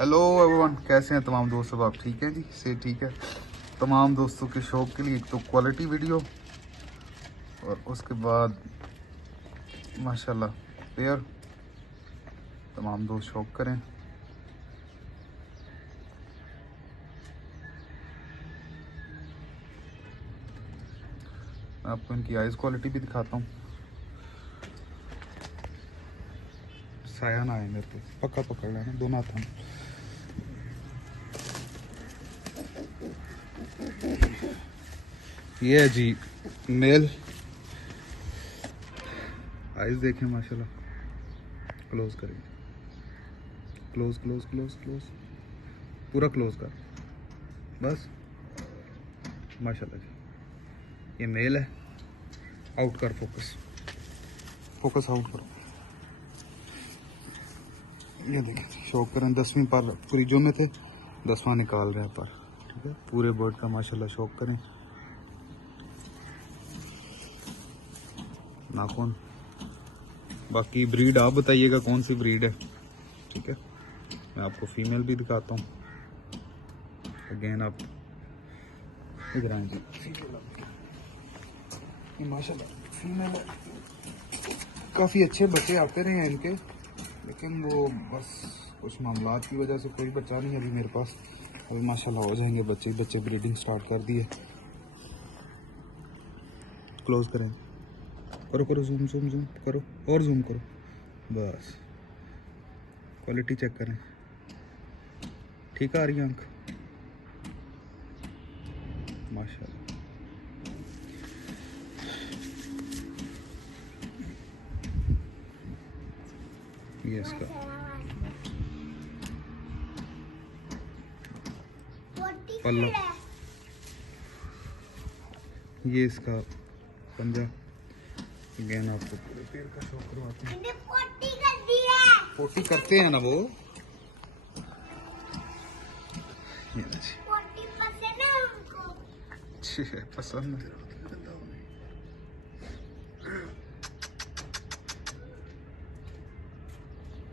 Hello everyone, कैसे हैं तमाम दोस्त? सब आप ठीक हैं जी? से ठीक है। तमाम दोस्तों के शौक के लिए एक तो क्वालिटी वीडियो और उसके बाद माशाल्लाह पेयर। तमाम दोस्त शौक करें। मैं आपको इनकी आइज़ क्वालिटी भी दिखाता हूँ। साया ना आए मेरे पे, पक्का पकड़ लेना दोनों हाथों में। ये है जी मेल। आइज़ देखें माशाल्लाह। क्लोज करेंगे, क्लोज क्लोज क्लोज क्लोज, पूरा क्लोज कर बस। माशाल्लाह जी, ये मेल है। आउट कर, फोकस फोकस आउट करो। ये देखिए शौक करें, 10वीं पर पुरीजो में थे, 10वां निकाल रहे हैं पर। ठीक है, पूरे बर्ड का माशाल्लाह शौक करें। नाखून, बाकी ब्रीड आप बताइएगा कौन सी ब्रीड है। ठीक है, मैं आपको फीमेल भी दिखाता हूँ। अगेन आप इधर आए जी। ये माशाल्लाह फीमेल है। काफ़ी अच्छे बच्चे आते रहे हैं इनके, लेकिन वो बस कुछ मामलात की वजह से कोई बच्चा नहीं है अभी मेरे पास। अभी माशाल्लाह हो जाएंगे बच्चे। बच्चे ब्रीडिंग स्टार्ट कर दी है। क्लोज करें, करो करो, जूम जूम जूम करो और जूम करो बस। क्वालिटी चेक करें, ठीक आ रही है आंख माशाल्लाह। ये इसका पल्ला, ये इसका पंजा। अगेन आपको पूरे पैर का शौक करवाते हैं। पोटी करते हैं ना वो। ये पसंद है।